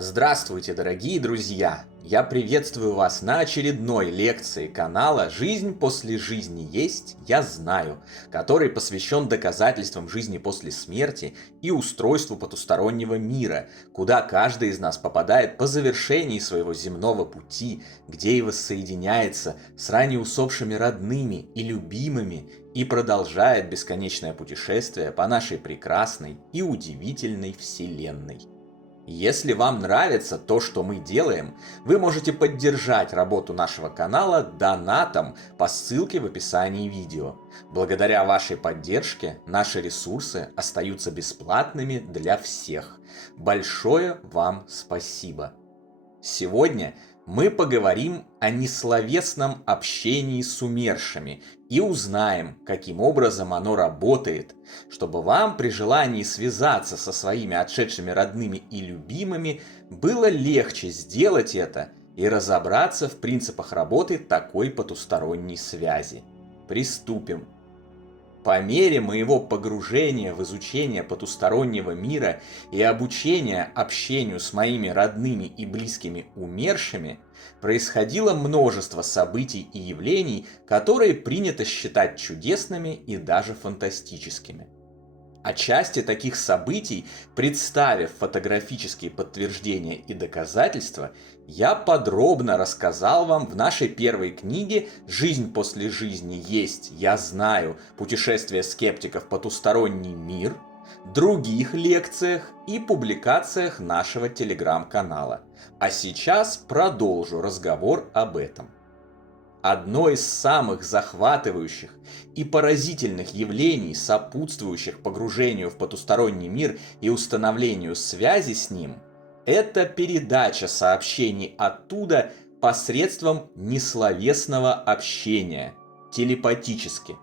Здравствуйте, дорогие друзья! Я приветствую вас на очередной лекции канала «Жизнь после жизни есть, я знаю», который посвящен доказательствам жизни после смерти и устройству потустороннего мира, куда каждый из нас попадает по завершении своего земного пути, где и воссоединяется с ранее усопшими родными и любимыми и продолжает бесконечное путешествие по нашей прекрасной и удивительной Вселенной. Если вам нравится то, что мы делаем, вы можете поддержать работу нашего канала донатом по ссылке в описании видео. Благодаря вашей поддержке наши ресурсы остаются бесплатными для всех. Большое вам спасибо! Сегодня мы поговорим о несловесном общении с умершими и узнаем, каким образом оно работает, чтобы вам при желании связаться со своими отшедшими родными и любимыми было легче сделать это и разобраться в принципах работы такой потусторонней связи. Приступим! По мере моего погружения в изучение потустороннего мира и обучения общению с моими родными и близкими умершими, происходило множество событий и явлений, которые принято считать чудесными и даже фантастическими. О части таких событий, представив фотографические подтверждения и доказательства, я подробно рассказал вам в нашей первой книге «Жизнь после жизни есть, я знаю. Путешествие скептиков в потусторонний мир», других лекциях и публикациях нашего телеграм-канала. А сейчас продолжу разговор об этом. Одно из самых захватывающих и поразительных явлений, сопутствующих погружению в потусторонний мир и установлению связи с ним, это передача сообщений оттуда посредством несловесного общения, телепатически.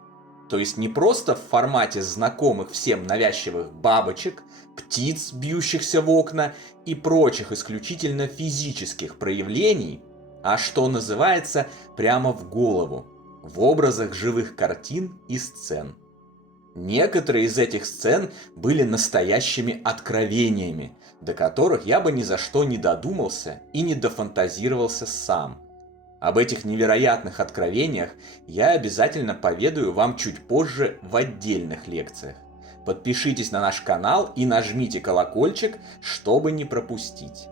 То есть не просто в формате знакомых всем навязчивых бабочек, птиц, бьющихся в окна и прочих исключительно физических проявлений, а что называется прямо в голову, в образах живых картин и сцен. Некоторые из этих сцен были настоящими откровениями, до которых я бы ни за что не додумался и не дофантазировался сам. Об этих невероятных откровениях я обязательно поведаю вам чуть позже в отдельных лекциях. Подпишитесь на наш канал и нажмите колокольчик, чтобы не пропустить.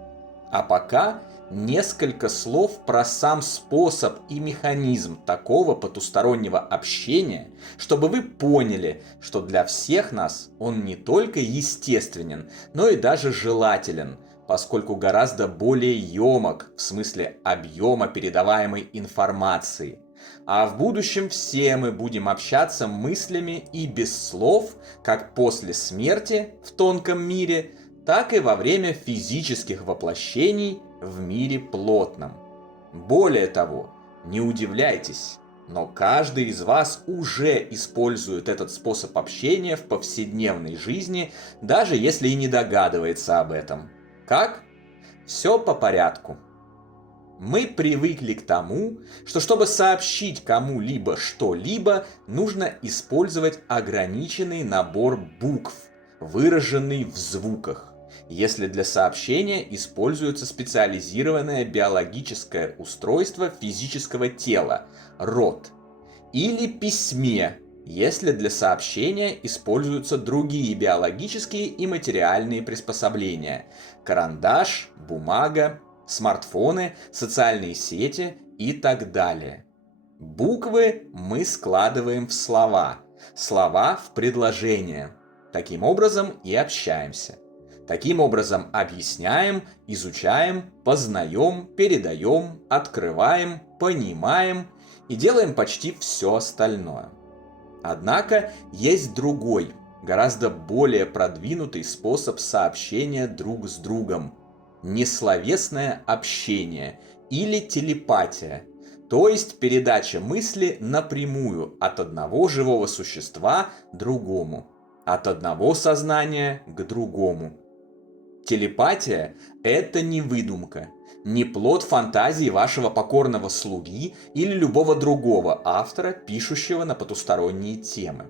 А пока несколько слов про сам способ и механизм такого потустороннего общения, чтобы вы поняли, что для всех нас он не только естественен, но и даже желателен, поскольку гораздо более емок в смысле объема передаваемой информации. А в будущем все мы будем общаться мыслями и без слов, как после смерти в тонком мире, так и во время физических воплощений в мире плотном. Более того, не удивляйтесь, но каждый из вас уже использует этот способ общения в повседневной жизни, даже если и не догадывается об этом. Как? Все по порядку. Мы привыкли к тому, что чтобы сообщить кому-либо что-либо, нужно использовать ограниченный набор букв, выраженный в звуках. Если для сообщения используется специализированное биологическое устройство физического тела – рот, или письме, если для сообщения используются другие биологические и материальные приспособления – карандаш, бумага, смартфоны, социальные сети и так далее. Буквы мы складываем в слова, слова в предложения. Таким образом и общаемся. Таким образом объясняем, изучаем, познаем, передаем, открываем, понимаем и делаем почти все остальное. Однако есть другой, гораздо более продвинутый способ сообщения друг с другом – несловесное общение или телепатия, то есть передача мысли напрямую от одного живого существа другому, от одного сознания к другому. Телепатия – это не выдумка, не плод фантазии вашего покорного слуги или любого другого автора, пишущего на потусторонние темы.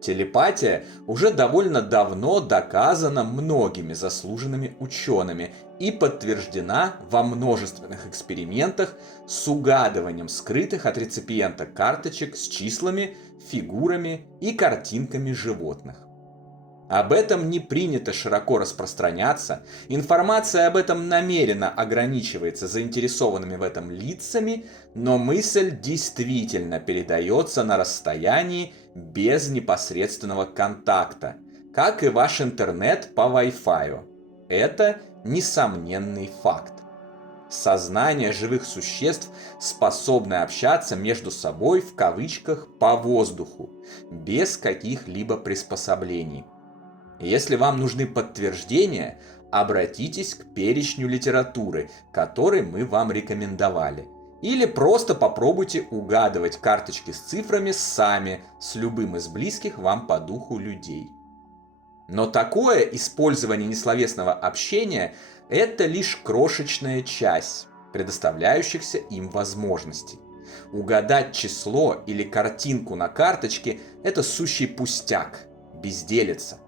Телепатия уже довольно давно доказана многими заслуженными учеными и подтверждена во множественных экспериментах с угадыванием скрытых от реципиента карточек с числами, фигурами и картинками животных. Об этом не принято широко распространяться, информация об этом намеренно ограничивается заинтересованными в этом лицами, но мысль действительно передается на расстоянии без непосредственного контакта, как и ваш интернет по Wi-Fi. Это несомненный факт. Сознание живых существ способно общаться между собой в кавычках по воздуху, без каких-либо приспособлений. Если вам нужны подтверждения, обратитесь к перечню литературы, который мы вам рекомендовали. Или просто попробуйте угадывать карточки с цифрами сами с любым из близких вам по духу людей. Но такое использование несловесного общения – это лишь крошечная часть предоставляющихся им возможностей. Угадать число или картинку на карточке – это сущий пустяк, безделица.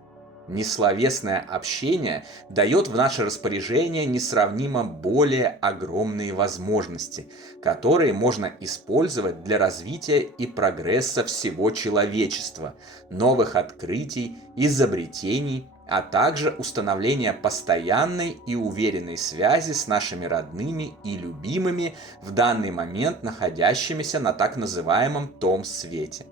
Несловесное общение дает в наше распоряжение несравнимо более огромные возможности, которые можно использовать для развития и прогресса всего человечества, новых открытий, изобретений, а также установления постоянной и уверенной связи с нашими родными и любимыми, в данный момент находящимися на так называемом том свете.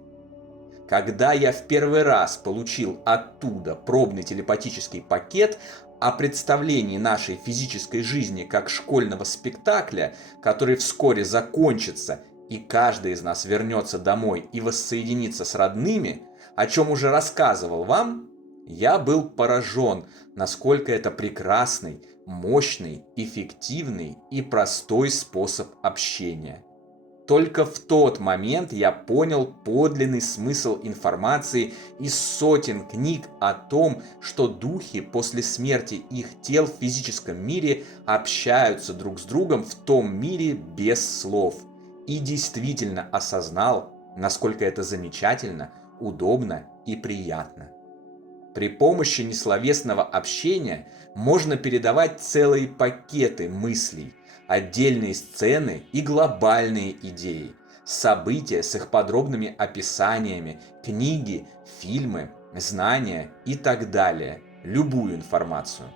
Когда я в первый раз получил оттуда пробный телепатический пакет о представлении нашей физической жизни как школьного спектакля, который вскоре закончится и каждый из нас вернется домой и воссоединится с родными, о чем уже рассказывал вам, я был поражен, насколько это прекрасный, мощный, эффективный и простой способ общения. Только в тот момент я понял подлинный смысл информации из сотен книг о том, что духи после смерти их тел в физическом мире общаются друг с другом в том мире без слов. И действительно осознал, насколько это замечательно, удобно и приятно. При помощи несловесного общения можно передавать целые пакеты мыслей, отдельные сцены и глобальные идеи, события с их подробными описаниями, книги, фильмы, знания и так далее, любую информацию.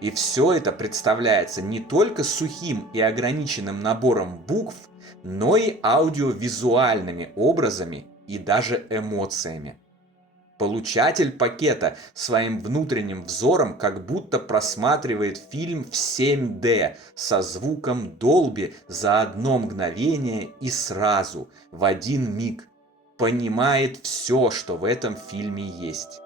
И все это представляется не только сухим и ограниченным набором букв, но и аудиовизуальными образами и даже эмоциями. Получатель пакета своим внутренним взором как будто просматривает фильм в 7D со звуком Dolby за одно мгновение и сразу, в один миг. Понимает все, что в этом фильме есть.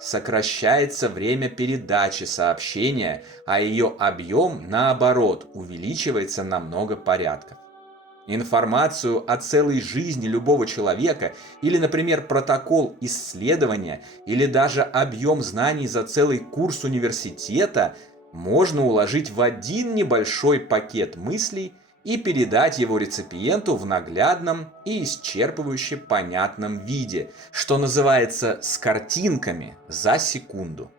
Сокращается время передачи сообщения, а ее объем, наоборот, увеличивается на много порядков. Информацию о целой жизни любого человека или, например, протокол исследования или даже объем знаний за целый курс университета можно уложить в один небольшой пакет мыслей и передать его реципиенту в наглядном и исчерпывающе понятном виде, что называется с картинками за секунду.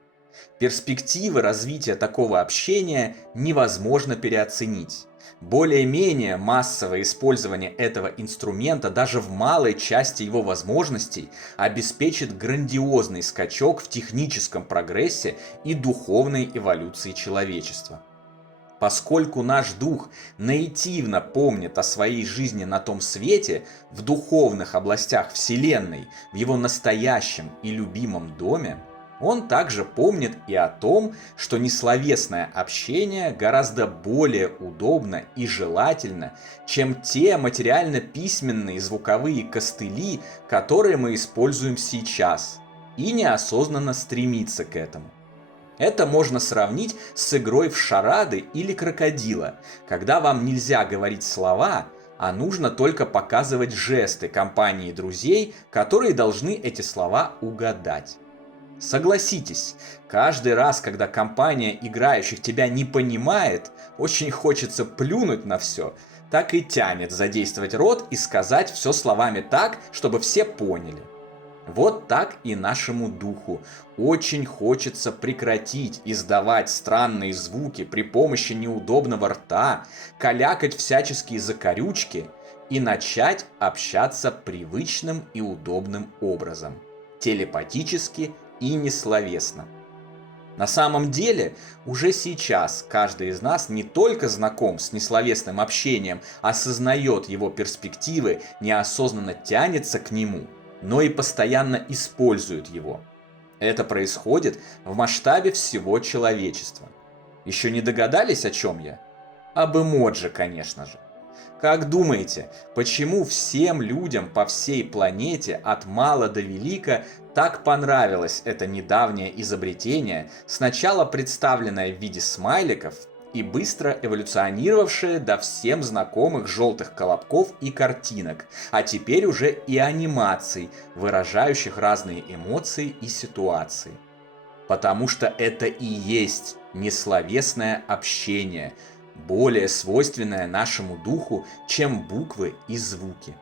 Перспективы развития такого общения невозможно переоценить. Более-менее массовое использование этого инструмента даже в малой части его возможностей обеспечит грандиозный скачок в техническом прогрессе и духовной эволюции человечества. Поскольку наш дух наитивно помнит о своей жизни на том свете, в духовных областях Вселенной, в его настоящем и любимом доме, он также помнит и о том, что несловесное общение гораздо более удобно и желательно, чем те материально-письменные звуковые костыли, которые мы используем сейчас, и неосознанно стремится к этому. Это можно сравнить с игрой в шарады или крокодила, когда вам нельзя говорить слова, а нужно только показывать жесты компании друзей, которые должны эти слова угадать. Согласитесь, каждый раз, когда компания играющих тебя не понимает, очень хочется плюнуть на все, так и тянет задействовать рот и сказать все словами так, чтобы все поняли. Вот так и нашему духу очень хочется прекратить издавать странные звуки при помощи неудобного рта, калякать всяческие закорючки и начать общаться привычным и удобным образом, телепатически и несловесно. На самом деле, уже сейчас каждый из нас не только знаком с несловесным общением, осознает его перспективы, неосознанно тянется к нему, но и постоянно использует его. Это происходит в масштабе всего человечества. Еще не догадались, о чем я? Об эмоджи, конечно же. Как думаете, почему всем людям по всей планете от мала до велика так понравилось это недавнее изобретение, сначала представленное в виде смайликов и быстро эволюционировавшее до всем знакомых желтых колобков и картинок, а теперь уже и анимаций, выражающих разные эмоции и ситуации? Потому что это и есть несловесное общение, более свойственное нашему духу, чем буквы и звуки.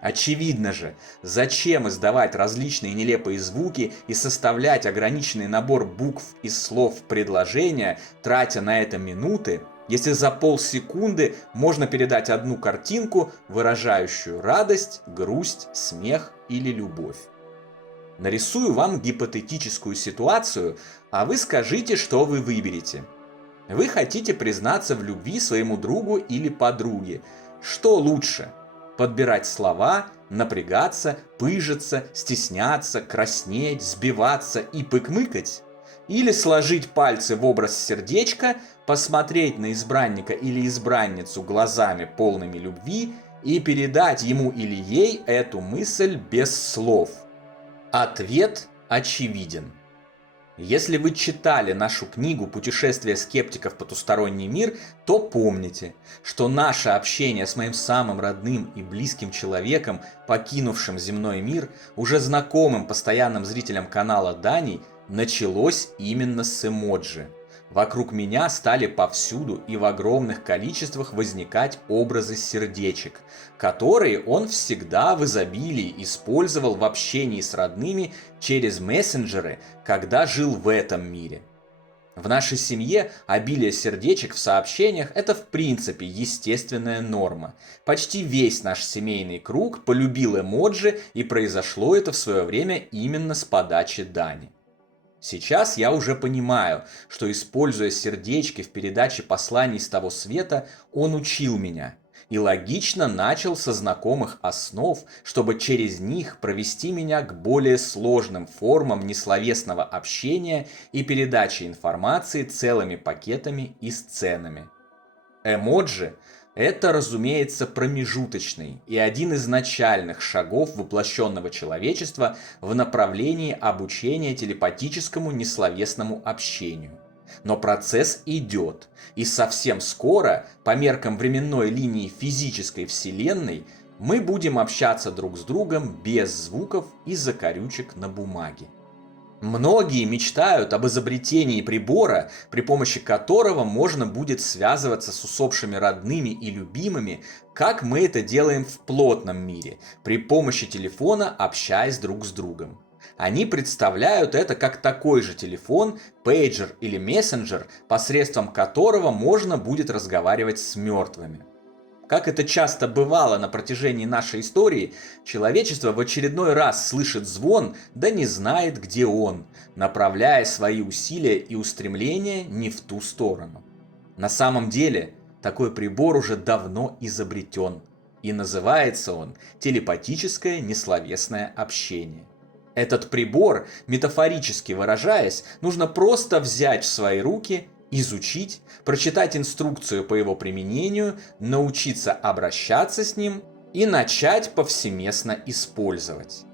Очевидно же, зачем издавать различные нелепые звуки и составлять ограниченный набор букв и слов в предложения, тратя на это минуты, если за полсекунды можно передать одну картинку, выражающую радость, грусть, смех или любовь. Нарисую вам гипотетическую ситуацию, а вы скажите, что вы выберете. Вы хотите признаться в любви своему другу или подруге. Что лучше? Подбирать слова, напрягаться, пыжиться, стесняться, краснеть, сбиваться и пыкмыкать? Или сложить пальцы в образ сердечка, посмотреть на избранника или избранницу глазами полными любви и передать ему или ей эту мысль без слов? Ответ очевиден. Если вы читали нашу книгу «Путешествие скептиков в потусторонний мир», то помните, что наше общение с моим самым родным и близким человеком, покинувшим земной мир, уже знакомым постоянным зрителям канала Даней, началось именно с эмоджи. Вокруг меня стали повсюду и в огромных количествах возникать образы сердечек, которые он всегда в изобилии использовал в общении с родными через мессенджеры, когда жил в этом мире. В нашей семье обилие сердечек в сообщениях – это в принципе естественная норма. Почти весь наш семейный круг полюбил эмоджи, и произошло это в свое время именно с подачи Дани. Сейчас я уже понимаю, что, используя сердечки в передаче посланий с того света, он учил меня. И логично начал со знакомых основ, чтобы через них провести меня к более сложным формам несловесного общения и передачи информации целыми пакетами и сценами. Эмоджи – это, разумеется, промежуточный и один из начальных шагов воплощенного человечества в направлении обучения телепатическому несловесному общению. Но процесс идет, и совсем скоро, по меркам временной линии физической вселенной, мы будем общаться друг с другом без звуков и закорючек на бумаге. Многие мечтают об изобретении прибора, при помощи которого можно будет связываться с усопшими родными и любимыми, как мы это делаем в плотном мире, при помощи телефона общаясь друг с другом. Они представляют это как такой же телефон, пейджер или мессенджер, посредством которого можно будет разговаривать с мертвыми. Как это часто бывало на протяжении нашей истории, человечество в очередной раз слышит звон, да не знает, где он, направляя свои усилия и устремления не в ту сторону. На самом деле, такой прибор уже давно изобретен, и называется он телепатическое несловесное общение. Этот прибор, метафорически выражаясь, нужно просто взять в свои руки, изучить, прочитать инструкцию по его применению, научиться обращаться с ним и начать повсеместно использовать.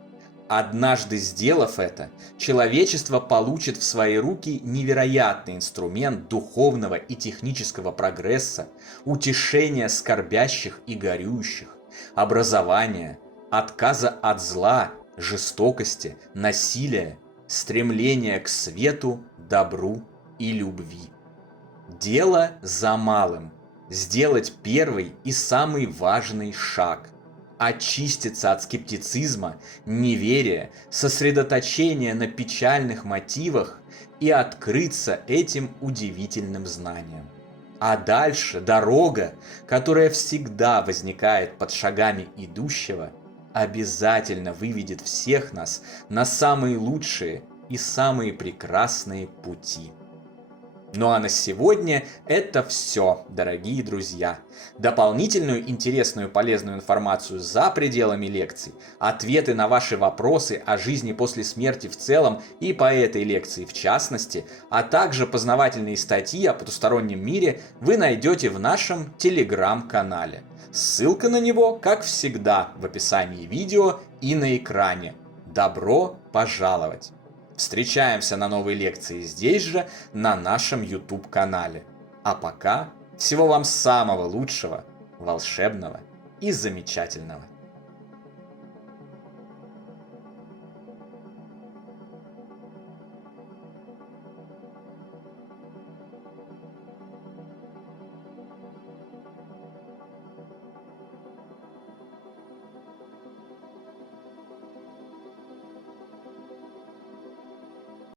Однажды сделав это, человечество получит в свои руки невероятный инструмент духовного и технического прогресса, утешения скорбящих и горюющих, образования, отказа от зла, жестокости, насилия, стремления к свету, добру и любви. Дело за малым – сделать первый и самый важный шаг. очиститься от скептицизма, неверия, сосредоточения на печальных мотивах и открыться этим удивительным знаниям. А дальше дорога, которая всегда возникает под шагами идущего, обязательно выведет всех нас на самые лучшие и самые прекрасные пути. Ну а на сегодня это все, дорогие друзья. Дополнительную интересную и полезную информацию за пределами лекций, ответы на ваши вопросы о жизни после смерти в целом и по этой лекции в частности, а также познавательные статьи о потустороннем мире вы найдете в нашем телеграм-канале. Ссылка на него, как всегда, в описании видео и на экране. Добро пожаловать! Встречаемся на новой лекции здесь же, на нашем YouTube-канале. А пока всего вам самого лучшего, волшебного и замечательного.